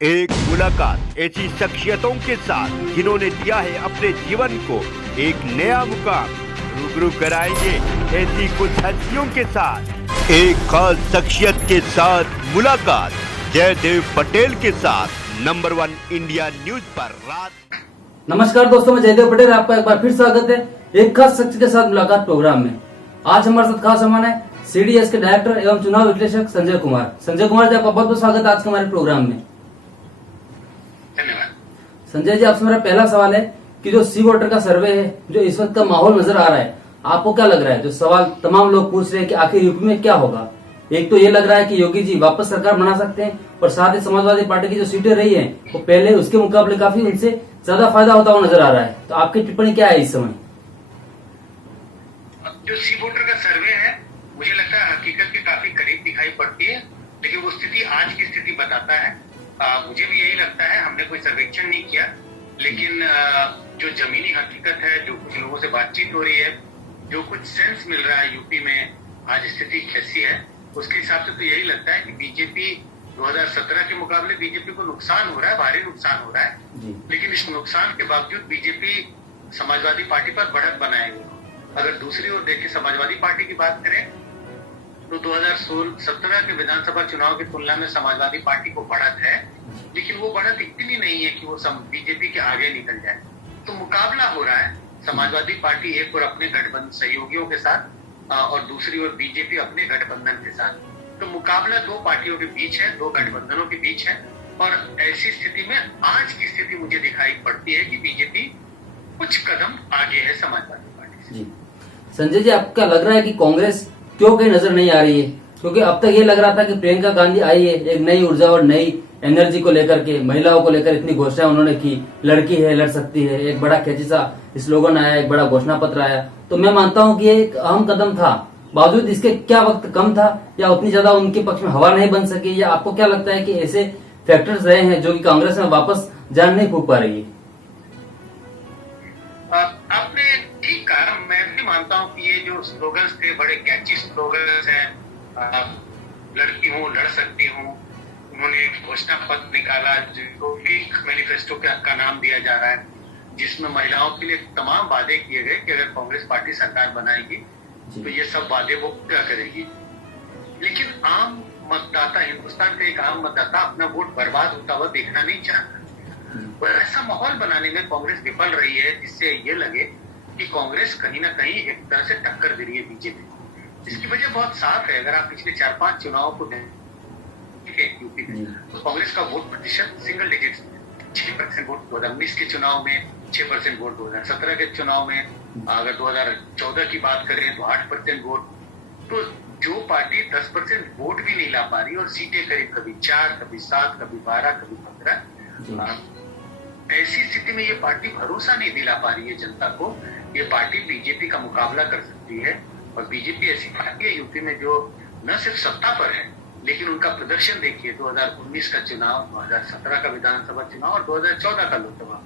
एक मुलाकात ऐसी शख्सियतों के साथ जिन्होंने दिया है अपने जीवन को एक नया मुकाम। रूबरू कराएंगे ऐसी कुछ हस्तियों के साथ एक खास शख्सियत के साथ मुलाकात। जयदेव पटेल के साथ नंबर 1 इंडिया न्यूज पर रात। नमस्कार दोस्तों, मैं जयदेव पटेल, आपका एक बार फिर स्वागत है एक खास शख्स के साथ मुलाकात प्रोग्राम में। आज हमारे साथ खास मेहमान है सीडीएस के डायरेक्टर एवं चुनाव विश्लेषक संजय कुमार। संजय कुमार जी, आपका बहुत बहुत स्वागत है आज के हमारे प्रोग्राम में। धन्यवाद। संजय जी, आपसे मेरा पहला सवाल है कि जो सी वोटर का सर्वे है, जो इस वक्त का माहौल नजर आ रहा है, आपको क्या लग रहा है? जो सवाल तमाम लोग पूछ रहे हैं कि आखिर यूपी में क्या होगा। एक तो ये लग रहा है कि योगी जी वापस सरकार बना सकते हैं और साथ ही समाजवादी पार्टी की जो सीटें रही हैं वो पहले उसके मुकाबले काफी उनसे ज्यादा फायदा होता हुआ नजर आ रहा है। तो आपकी टिप्पणी क्या है इस समय? जो सी वोटर का सर्वे है, मुझे लगता है हकीकत के काफी करीब दिखाई पड़ती है, लेकिन वो स्थिति आज की स्थिति बताता है। मुझे भी यही लगता है। हमने कोई सर्वेक्षण नहीं किया, लेकिन जो जमीनी हकीकत है, जो कुछ लोगों से बातचीत हो रही है, जो कुछ सेंस मिल रहा है यूपी में आज स्थिति कैसी है, उसके हिसाब से तो यही लगता है कि बीजेपी 2017 के मुकाबले बीजेपी को नुकसान हो रहा है, भारी नुकसान हो रहा है। लेकिन इस नुकसान के बावजूद बीजेपी समाजवादी पार्टी पर बढ़त बनाएगी। अगर दूसरी ओर देखें, समाजवादी पार्टी की बात करें तो 2017 के विधानसभा चुनाव की तुलना में समाजवादी पार्टी को बढ़त है, लेकिन वो बढ़त इतनी नहीं है कि वो बीजेपी के आगे निकल जाए। तो मुकाबला हो रहा है समाजवादी पार्टी एक और अपने गठबंधन सहयोगियों के साथ और दूसरी ओर बीजेपी अपने गठबंधन के साथ। तो मुकाबला दो पार्टियों के बीच है, दो गठबंधनों के बीच है। और ऐसी स्थिति में आज की स्थिति मुझे दिखाई पड़ती है कि बीजेपी कुछ कदम आगे है समाजवादी पार्टी से। संजय जी, आपका लग रहा है कि कांग्रेस क्यों कहीं नजर नहीं आ रही है? क्योंकि अब तक ये लग रहा था कि प्रियंका गांधी आई है एक नई ऊर्जा और नई एनर्जी को लेकर के, महिलाओं को लेकर इतनी घोषणा उन्होंने की, लड़की है लड़ सकती है, एक बड़ा कैची सा स्लोगन आया, एक बड़ा घोषणा पत्र आया। तो मैं मानता हूं कि ये एक अहम कदम था। बावजूद इसके क्या वक्त कम था या उतनी ज्यादा उनके पक्ष में हवा नहीं बन सकी, या आपको क्या लगता है कि ऐसे फैक्टर्स रहे हैं जो कि कांग्रेस में वापस जान नहीं फूक पा रही है? आपने ठीक कहा। मैं भी मानता हूं कि ये जो स्लोगन्स थे बड़े कैची स्लोगन्स हैं। लड़की हूँ, लड़ सकती हूँ। उन्होंने एक घोषणा पत्र निकाला जिसको वीक मैनिफेस्टो का नाम दिया जा रहा है, जिसमें महिलाओं के लिए तमाम वादे किए गए कि अगर कांग्रेस पार्टी सरकार बनाएगी तो ये सब वादे वो पूरा करेगी। लेकिन आम मतदाता, हिंदुस्तान का एक आम मतदाता अपना वोट बर्बाद होता हुआ देखना नहीं चाहता। और ऐसा माहौल बनाने में कांग्रेस विफल रही है जिससे ये लगे कि कांग्रेस कहीं ना कहीं एक तरह से टक्कर दे रही है बीजेपी को। इसकी वजह बहुत साफ है। अगर आप पिछले 4-5 चुनावों को देखें यूपी में, तो कांग्रेस का वोट प्रतिशत सिंगल डिजिट 6% वोट 2019 के चुनाव में, 6% वोट 2017 के चुनाव में, अगर 2014 की बात करें तो 8% वोट। तो जो पार्टी 10% वोट भी नहीं ला पा रही और सीटें करीब कभी 4, कभी 7, कभी 12, कभी 15, ऐसी स्थिति में ये पार्टी भरोसा नहीं दिला पा रही है जनता को। ये पार्टी बीजेपी का मुकाबला कर सकती है। और बीजेपी ऐसी पार्टी है यूपी में जो न सिर्फ सत्ता पर है, लेकिन उनका प्रदर्शन देखिए। 2019 का चुनाव, 2017 का विधानसभा चुनाव और 2014 का लोकसभा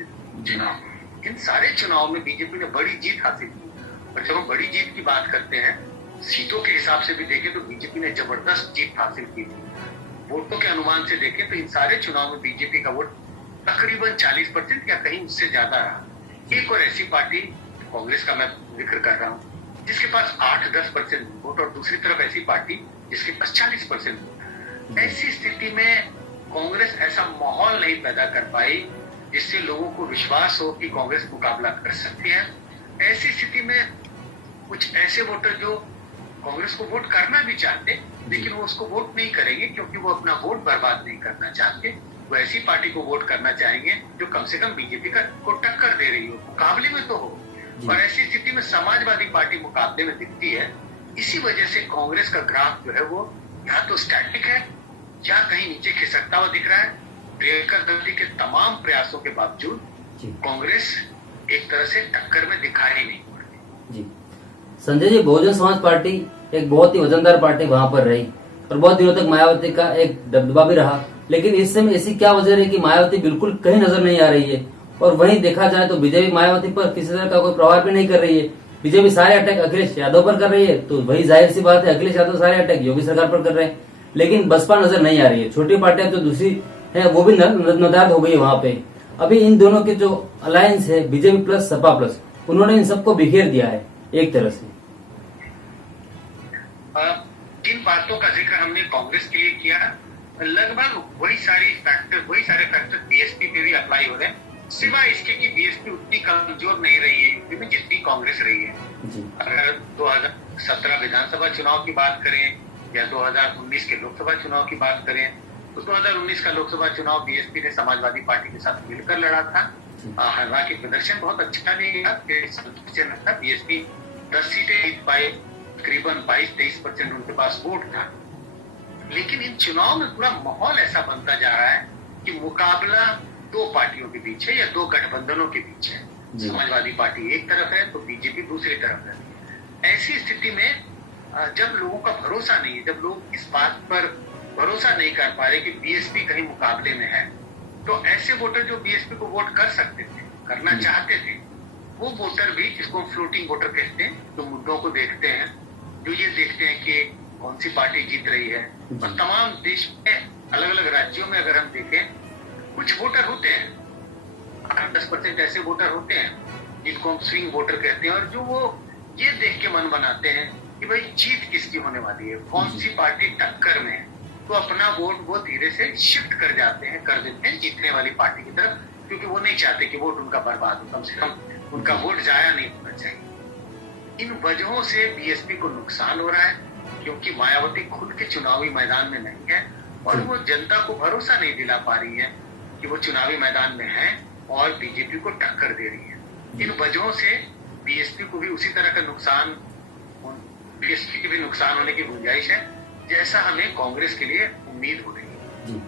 चुनाव, इन सारे चुनाव में बीजेपी ने बड़ी जीत हासिल की। और जब हम बड़ी जीत की बात करते हैं, सीटों के हिसाब से भी देखें तो बीजेपी ने जबरदस्त जीत हासिल की थी। वोटों के अनुमान से देखें तो इन सारे चुनाव में बीजेपी का वोट तकरीबन 40% या कहीं उससे ज्यादा रहा। एक और ऐसी पार्टी कांग्रेस का मैं जिक्र कर रहा हूँ जिसके पास 8-10% वोट, और दूसरी तरफ ऐसी पार्टी जिसके पास 40% वोट। ऐसी स्थिति में कांग्रेस ऐसा माहौल नहीं पैदा कर पाई जिससे लोगों को विश्वास हो कि कांग्रेस मुकाबला कर सकती है। ऐसी स्थिति में कुछ ऐसे वोटर जो कांग्रेस को वोट करना भी चाहते, लेकिन वो उसको वोट नहीं करेंगे क्योंकि वो अपना वोट बर्बाद नहीं करना चाहते। वो ऐसी पार्टी को वोट करना चाहेंगे जो कम से कम बीजेपी को टक्कर दे रही हो, मुकाबले में तो हो। और ऐसी स्थिति में समाजवादी पार्टी मुकाबले में दिखती है। इसी वजह से कांग्रेस का ग्राफ जो है वो या तो स्टैटिक है या कहीं नीचे खिसकता हुआ दिख रहा है। प्रियंका गांधी के तमाम प्रयासों के बावजूद कांग्रेस एक तरह से टक्कर में दिखाई नहीं पड़ती। जी संजय जी, बहुजन समाज पार्टी एक बहुत ही वजनदार पार्टी वहां पर रही और बहुत दिनों तक मायावती का एक दबदबा भी रहा। लेकिन इस समय ऐसी क्या वजह है कि मायावती बिल्कुल कहीं नजर नहीं आ रही है? और वहीं देखा जाए तो बीजेपी मायावती पर किसी तरह का कोई प्रभाव भी नहीं कर रही है। बीजेपी सारे अटैक अखिलेश यादव पर कर रही है, तो वही जाहिर सी बात है अखिलेश यादव सारे अटैक योगी सरकार पर कर रहे हैं। लेकिन बसपा नजर नहीं आ रही है। छोटी पार्टियां तो दूसरी है वो भी नदारद हो गई वहां पे। अभी इन दोनों के जो अलायंस है बीजेपी प्लस सपा प्लस, उन्होंने इन सबको बिखेर दिया है एक तरह से। जिन बातों का जिक्र हमने कांग्रेस के लिए किया, लगभग वही सारे फैक्टर बीएसपी पे भी अप्लाई हो रहे हैं, सिवाय इसके कि बीएसपी उतनी कमजोर नहीं रही है यूपी में जितनी कांग्रेस रही है। अगर 2017 विधानसभा चुनाव की बात करें या 2019 के लोकसभा चुनाव की बात करें, तो 2019 का लोकसभा चुनाव बीएसपी ने समाजवादी पार्टी के साथ मिलकर लड़ा था। हालांकि प्रदर्शन बहुत अच्छा नहीं रहा, बीएसपी 10 सीटें जीत पाए, तकरीबन 22-23% उनके पास वोट था। लेकिन इन चुनाव में पूरा माहौल ऐसा बनता जा रहा है कि मुकाबला दो पार्टियों के बीच है या दो गठबंधनों के बीच है। समाजवादी पार्टी एक तरफ है तो बीजेपी दूसरी तरफ है। ऐसी स्थिति में जब लोगों का भरोसा नहीं है, जब लोग इस बात पर भरोसा नहीं कर पा रहे कि बीएसपी कहीं मुकाबले में है, तो ऐसे वोटर जो बीएसपी को वोट कर सकते थे, करना चाहते थे, वो वोटर भी, जिसको फ्लोटिंग वोटर कहते हैं, जो मुद्दों को देखते हैं, जो ये देखते हैं कि कौन सी पार्टी जीत रही है। और तमाम देश में अलग अलग राज्यों में अगर हम देखें, कुछ वोटर होते हैं, 8-10% ऐसे वोटर होते हैं जिनको हम स्विंग वोटर कहते हैं, और जो वो ये देख के मन बनाते हैं कि भाई जीत किसकी होने वाली है, कौन सी पार्टी टक्कर में है, तो अपना वोट वो धीरे से शिफ्ट कर देते हैं जीतने वाली पार्टी की तरफ, क्योंकि वो नहीं चाहते कि वोट उनका बर्बाद हो, कम से कम उनका वोट जाया नहीं होना चाहिए। इन वजहों से बीएसपी को नुकसान हो रहा है, क्योंकि मायावती खुद के चुनावी मैदान में नहीं है और वो जनता को भरोसा नहीं दिला पा रही है कि वो चुनावी मैदान में है और बीजेपी को टक्कर दे रही है। इन वजहों से बीएसपी को भी उसी तरह का नुकसान, बीएसपी के भी नुकसान होने की गुंजाइश है, जैसा हमें कांग्रेस के लिए उम्मीद हो रही है। जी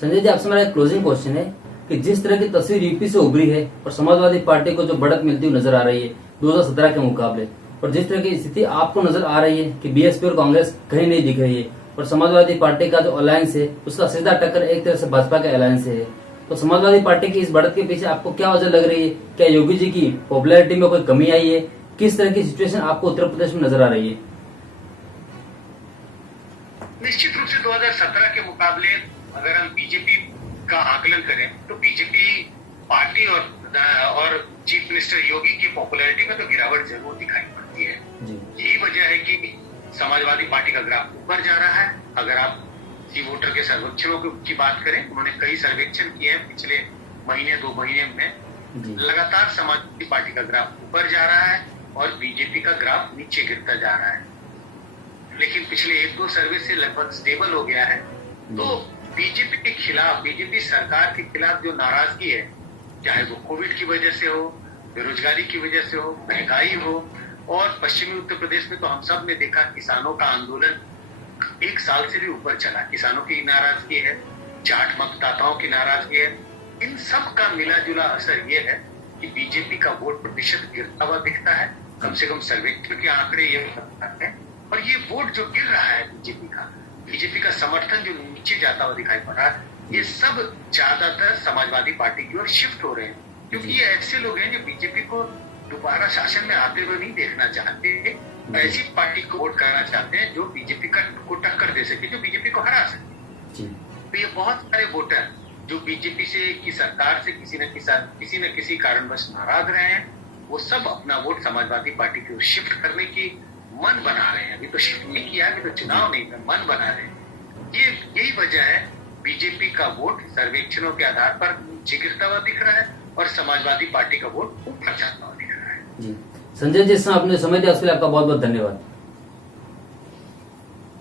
संजय जी, आपसे मेरा एक क्लोजिंग क्वेश्चन है कि जिस तरह की तस्वीर यूपी से उभरी है और समाजवादी पार्टी को जो बढ़त मिलती हुई नजर आ रही है 2017 के मुकाबले, और जिस तरह की स्थिति आपको नजर आ रही है कि बीएसपी और कांग्रेस कहीं नहीं दिख रही है और समाजवादी पार्टी का जो अलायंस है उसका सीधा टक्कर एक तरह से भाजपा के अलायंस से है, तो समाजवादी पार्टी की इस बढ़त के पीछे आपको क्या वजह लग रही है? क्या योगी जी की पॉपुलैरिटी में कोई कमी आई है? किस तरह की सिचुएशन आपको उत्तर प्रदेश में नजर आ रही है? निश्चित रूप से 2017 के मुकाबले अगर हम बीजेपी का आकलन करें तो बीजेपी पार्टी और चीफ मिनिस्टर योगी की पॉपुलैरिटी में तो गिरावट जरूर दिखाई पड़ती है। यही वजह है कि समाजवादी पार्टी का ग्राफ ऊपर जा रहा है। अगर आप सी वोटर के सर्वेक्षणों की बात करें, उन्होंने कई सर्वेक्षण किए हैं पिछले महीने 2 महीने में, लगातार समाजवादी पार्टी का ग्राफ ऊपर जा रहा है और बीजेपी का ग्राफ नीचे गिरता जा रहा है। लेकिन पिछले 1-2 सर्वे से लगभग स्टेबल हो गया है। तो बीजेपी के खिलाफ, बीजेपी सरकार के खिलाफ जो नाराजगी है, चाहे वो कोविड की वजह से हो, बेरोजगारी की वजह से हो, महंगाई हो, और पश्चिमी उत्तर प्रदेश में तो हम सब ने देखा किसानों का आंदोलन 1 साल से भी ऊपर चला। किसानों की नाराजगी है, जाट मतदाताओं की नाराजगी है। इन सब का मिला जुला असर ये है कि बीजेपी का वोट प्रतिशत गिरता हुआ दिखता है। कम से कम सर्वेक्षण के आंकड़े ये बताते हैं। और ये वोट जो गिर रहा है बीजेपी का समर्थन जो नीचे जाता हुआ दिखाई पड़ रहा है, ये सब ज्यादातर समाजवादी पार्टी की ओर शिफ्ट हो रहे हैं, क्योंकि ये ऐसे लोग हैं जो बीजेपी को दोबारा शासन में आते हुए नहीं देखना चाहते, ऐसी पार्टी को वोट करना चाहते हैं जो बीजेपी को टक्कर दे सके, जो बीजेपी को हरा सके। तो ये बहुत सारे वोटर जो बीजेपी से की सरकार से किसी न किसी कारणवश नाराज रहे हैं, वो सब अपना वोट समाजवादी पार्टी की ओर शिफ्ट करने की मन बना रहे हैं। अभी तो शिफ्ट नहीं किया, अभी तो चुनाव नहीं, मन बना रहे हैं। यही वजह है बीजेपी का वोट सर्वेक्षणों के आधार पर नीचे गिरता हुआ दिख रहा है और समाजवादी पार्टी का वोट ऊपर जाता हुआ दिख रहा है। जी संजय जी, आपने समय दिया उसके लिए आपका बहुत बहुत धन्यवाद।